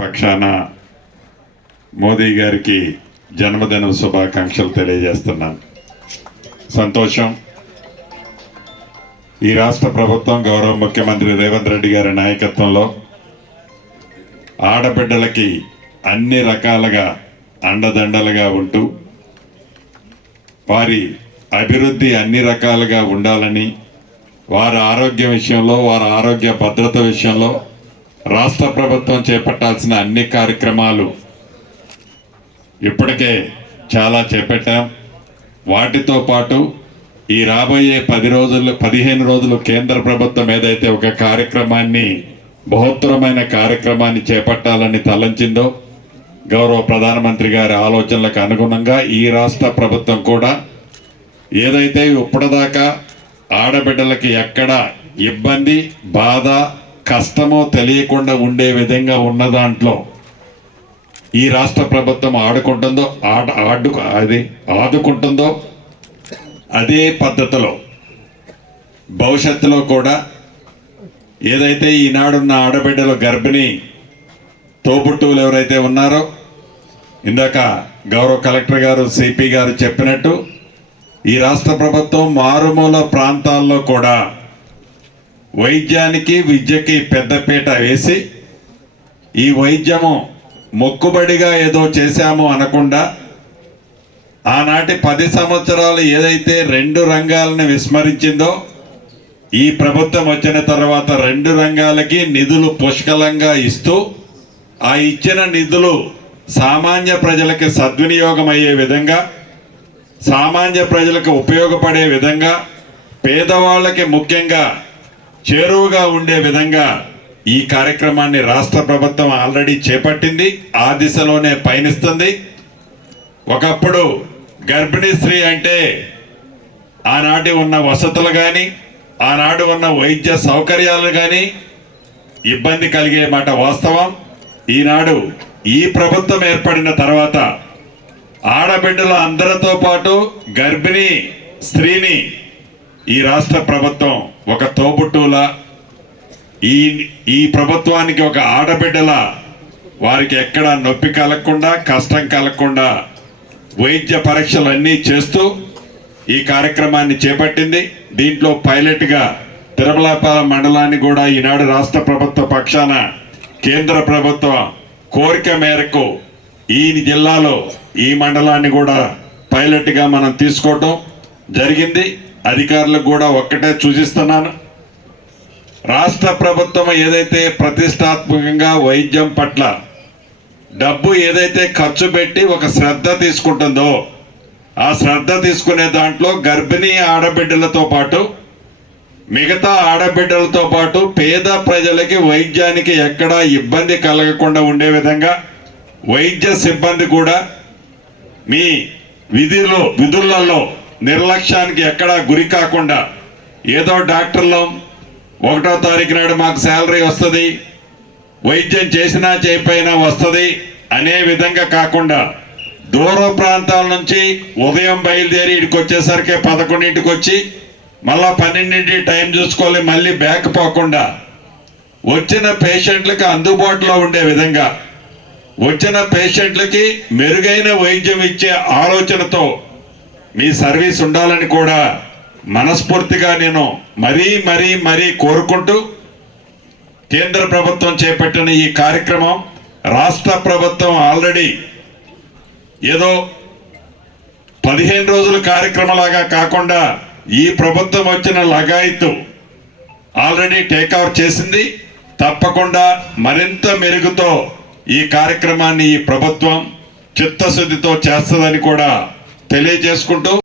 పక్షాన మోదీ గారికి జన్మదిన శుభాకాంక్షలు తెలియజేస్తున్నాను. సంతోషం. ఈ రాష్ట్ర ప్రభుత్వం గౌరవ ముఖ్యమంత్రి రేవంత్ రెడ్డి గారి నాయకత్వంలో ఆడబిడ్డలకి అన్ని రకాలుగా అండదండలుగా ఉంటూ వారి అభివృద్ధి అన్ని రకాలుగా ఉండాలని వారి ఆరోగ్య విషయంలో వారి ఆరోగ్య భద్రత విషయంలో రాష్ట్ర ప్రభుత్వం చేపట్టాల్సిన అన్ని కార్యక్రమాలు ఇప్పటికే చాలా చేపట్టాం. వాటితో పాటు ఈ రాబోయే పది రోజులు పదిహేను రోజులు కేంద్ర ప్రభుత్వం ఏదైతే ఒక కార్యక్రమాన్ని బహుత్తరమైన కార్యక్రమాన్ని చేపట్టాలని తలంచిందో గౌరవ ప్రధానమంత్రి గారి ఆలోచనలకు అనుగుణంగా ఈ రాష్ట్ర ప్రభుత్వం కూడా ఏదైతే ఇప్పటిదాకా ఆడబిడ్డలకి ఎక్కడ ఇబ్బంది బాధ కష్టమో తెలియకుండా ఉండే విధంగా ఉన్న దాంట్లో ఈ రాష్ట్ర ప్రభుత్వం ఆడుకుంటుందో ఆడ ఆడు అది ఆదుకుంటుందో అదే పద్ధతిలో భవిష్యత్తులో కూడా ఏదైతే ఈనాడున్న ఆడబిడ్డలు గర్భిణీ తోబుట్టువులు ఎవరైతే ఉన్నారో ఇందాక గౌరవ కలెక్టర్ గారు సిపి గారు చెప్పినట్టు ఈ రాష్ట్ర ప్రభుత్వం మారుమూల ప్రాంతాల్లో కూడా వైద్యానికి విద్యకి పెద్దపీట వేసి ఈ వైద్యము మొక్కుబడిగా ఏదో చేశాము అనకుండా ఆనాటి పది సంవత్సరాలు ఏదైతే రెండు రంగాలను విస్మరించిందో ఈ ప్రభుత్వం వచ్చిన తర్వాత రెండు రంగాలకి నిధులు పుష్కలంగా ఇస్తూ ఆ ఇచ్చిన నిధులు సామాన్య ప్రజలకి సద్వినియోగం అయ్యే విధంగా సామాన్య ప్రజలకు ఉపయోగపడే విధంగా పేదవాళ్ళకి ముఖ్యంగా చేరువుగా ఉండే విధంగా ఈ కార్యక్రమాన్ని రాష్ట్ర ప్రభుత్వం ఆల్రెడీ చేపట్టింది ఆ దిశలోనే పయనిస్తుంది. ఒకప్పుడు గర్భిణీ స్త్రీ అంటే ఆనాటి ఉన్న వసతులు కానీ ఆనాడు ఉన్న వైద్య సౌకర్యాలు కానీ ఇబ్బంది కలిగే మాట వాస్తవం. ఈనాడు ఈ ప్రభుత్వం ఏర్పడిన తర్వాత ఆడబిడ్డల అందరితో పాటు గర్భిణీ స్త్రీని ఈ రాష్ట్ర ప్రభుత్వం ఒక తోబుట్టులా ఈ ఈ ప్రభుత్వానికి ఒక ఆడబిడ్డల వారికి ఎక్కడ నొప్పి కలగకుండా కష్టం కలగకుండా వైద్య పరీక్షలు అన్నీ చేస్తూ ఈ కార్యక్రమాన్ని చేపట్టింది. దీంట్లో పైలట్గా తిరుమలాపాలెం మండలాన్ని కూడా ఈనాడు రాష్ట్ర ప్రభుత్వ పక్షాన కేంద్ర ప్రభుత్వం కోరిక మేరకు ఈ జిల్లాలో ఈ మండలాన్ని కూడా పైలట్గా మనం తీసుకోవటం జరిగింది. అధికారులకు కూడా ఒక్కటే సూచిస్తున్నాను. రాష్ట్ర ప్రభుత్వం ఏదైతే ప్రతిష్టాత్మకంగా వైద్యం పట్ల డబ్బు ఏదైతే ఖర్చు పెట్టి ఒక శ్రద్ధ తీసుకుంటుందో ఆ శ్రద్ధ తీసుకునే దాంట్లో గర్భిణీ ఆడబిడ్డలతో పాటు మిగతా ఆడబిడ్డలతో పాటు పేద ప్రజలకి వైద్యానికి ఎక్కడా ఇబ్బంది కలగకుండా ఉండే విధంగా వైద్య సిబ్బంది కూడా మీ విధిలో విధులలో నిర్లక్ష్యానికి ఎక్కడా గురి కాకుండా ఏదో డాక్టర్లు ఒకటో తారీఖు నాడు మాకు శాలరీ వస్తుంది వైద్యం చేసినా చేయకపోయినా వస్తుంది అనే విధంగా కాకుండా దూర ప్రాంతాల నుంచి ఉదయం బయలుదేరి ఇక్కడికి వచ్చేసరికి పదకొండింటికి వచ్చి మళ్ళా పన్నెండింటి టైం చూసుకోవాలి మళ్ళీ బ్యాక్ పోకుండా వచ్చిన పేషెంట్లకు అందుబాటులో ఉండే విధంగా వచ్చిన పేషెంట్లకి మెరుగైన వైద్యం ఇచ్చే ఆలోచనతో మీ సర్వీస్ ఉండాలని కూడా మనస్ఫూర్తిగా నేను మరీ మరీ మరీ కోరుకుంటూ కేంద్ర ప్రభుత్వం చేపట్టిన ఈ కార్యక్రమం రాష్ట్ర ప్రభుత్వం ఆల్రెడీ ఏదో పదిహేను రోజుల కార్యక్రమంలాగా కాకుండా ఈ ప్రభుత్వం వచ్చిన లగాయిత్తు ఆల్రెడీ టేక్అవుట్ చేసింది. తప్పకుండా మరింత మెరుగుతో ఈ కార్యక్రమాన్ని ఈ ప్రభుత్వం చిత్తశుద్ధితో చేస్తుందని కూడా తెలియజేసుకుంటూ